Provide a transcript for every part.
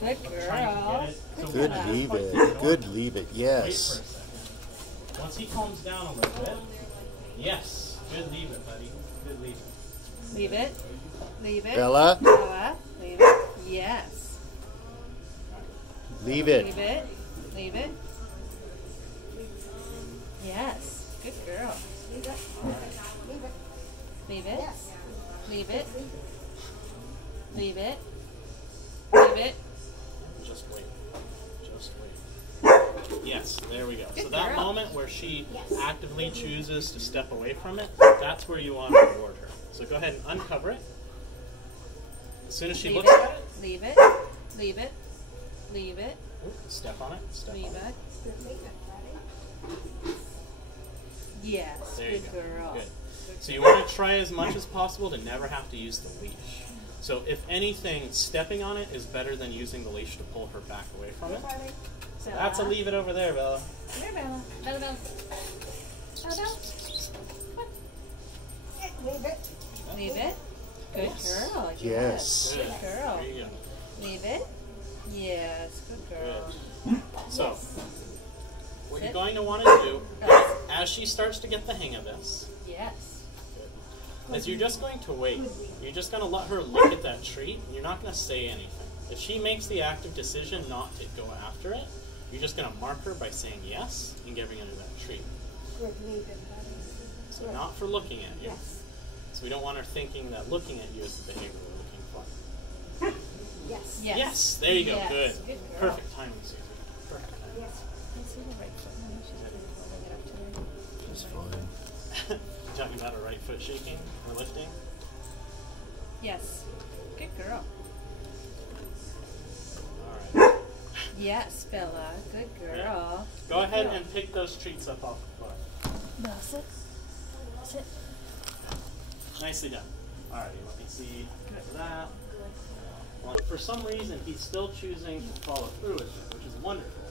Good girl. Good leave it. Good leave it. Yes. Once he calms down a little bit. Yes. Good leave it, buddy. Good leave it. Leave it. Leave it. Bella. Bella. Leave it. Yes. Leave it. Leave it. Leave it. Yes. Good girl. Leave it. Leave it. Leave it. Leave it. Leave it. Just wait. Just wait. Yes, there we go. Good So that girl. moment where she actively chooses to step away from it, that's where you want to reward her. So go ahead and uncover it. As soon as she Leave looks it. at it, Leave it. Leave it. Leave it. step on it. Step Leave on it. it. Yes. There you Good go. girl. Good. So you want to try as much as possible to never have to use the leash. So if anything, stepping on it is better than using the leash to pull her back away from it. So that's a leave it over there, Bella. Come here, Bella. Bella, Bella. Bella, Bella. Leave it. Leave it. Good Yes. girl. Yes. Good girl. There you go. Leave it. Yes. Good girl. Good. So what you're Sit. going to want to do as she starts to get the hang of this, Yes. is you're just going to wait. You're just going to let her look at that treat. You're not going to say anything. If she makes the active decision not to go after it, you're just going to mark her by saying yes and giving her that treat. Good, leave it, buddy. So not for looking at you. Yes. So we don't want her thinking that looking at you is the behavior we're looking for. Yes. Yes. Yes, there you go. Yes. Good. Good girl. Perfect timing, Susie. Perfect timing. Yes. Can you see the right foot? Honey? She's really holding it up to her. It's fine. Talking about her right foot shaking or lifting. Yes. Good girl. All right. Yes, Bella. Good girl. Go ahead and pick those treats up off the floor. No, sit. Sit. Nicely done. All right, let me see that. Well, for some reason, he's still choosing to follow through with it, which is wonderful.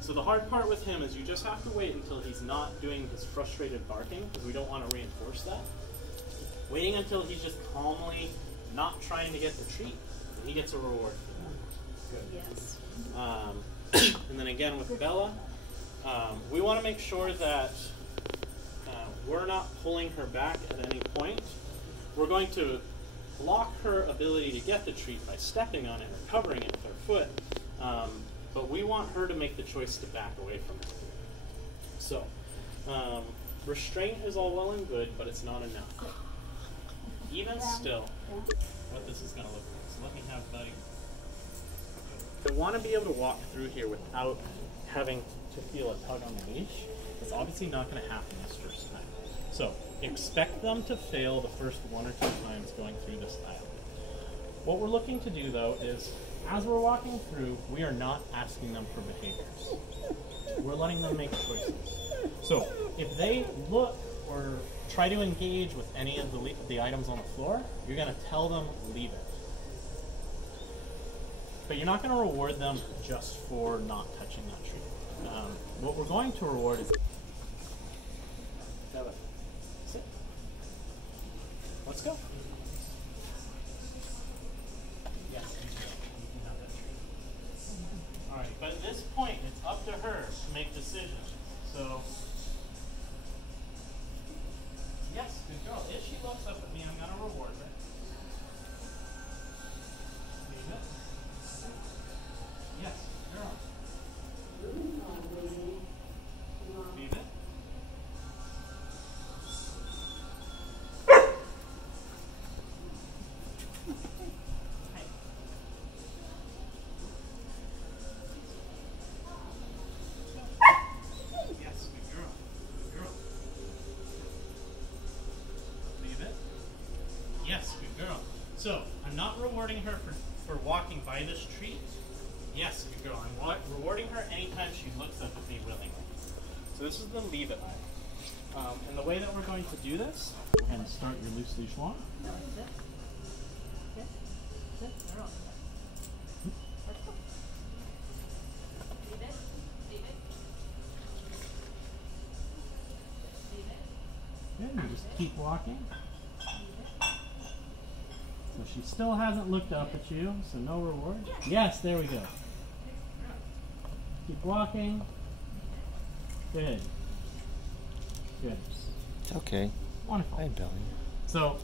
So the hard part with him is you just have to wait until he's not doing his frustrated barking, because we don't want to reinforce that. Waiting until he's just calmly not trying to get the treat, and he gets a reward for that. Good. Yes. And then again with Bella, we want to make sure that we're not pulling her back at any point. We're going to block her ability to get the treat by stepping on it or covering it with our foot, but we want her to make the choice to back away from it. So, restraint is all well and good, but it's not enough. Even still, what this is going to look like. So let me have Buddy. I want to be able to walk through here without having to feel a tug on the leash. It's obviously not going to happen this first time. So expect them to fail the first 1 or 2 times going through this aisle. What we're looking to do though is, as we're walking through, we are not asking them for behaviors. We're letting them make choices. So if they look or try to engage with any of the items on the floor, you're going to tell them leave it. But you're not going to reward them just for not touching that treat. What we're going to reward is... Sit. Let's go. Yes, you can have that treat. Alright, but at this point, it's up to her to make decisions. So, yes, good girl. If she looks up at me, I'm going to reward her. Leave it. Yes, girl. Leave it. Hey. Yes, good girl. Good girl. Leave it. Yes, good girl. So, I'm not rewarding her for walking by this treat. Yes, good girl. I'm rewarding her anytime she looks up at me willingly. So this is the leave it line. And the way that we're going to do this, go ahead and start your loose leash walk. Good, you just keep walking. So She still hasn't looked up at you, so no reward. Yes, there we go. Keep walking. Good. Good. It's okay. Wonderful. Hi, Belly. So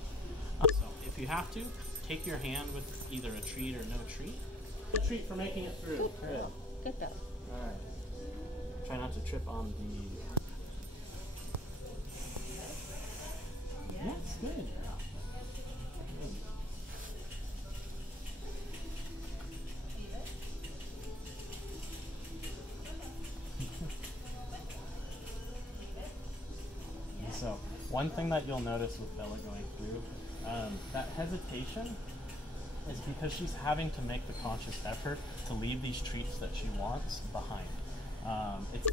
if you have to, take your hand with either a treat or no treat. Good treat for making it through. Good girl. Good dog. Alright. Try not to trip on the... Yes, good. Good. So, one thing that you'll notice with Bella going through, that hesitation is because she's having to make the conscious effort to leave these treats that she wants behind. It's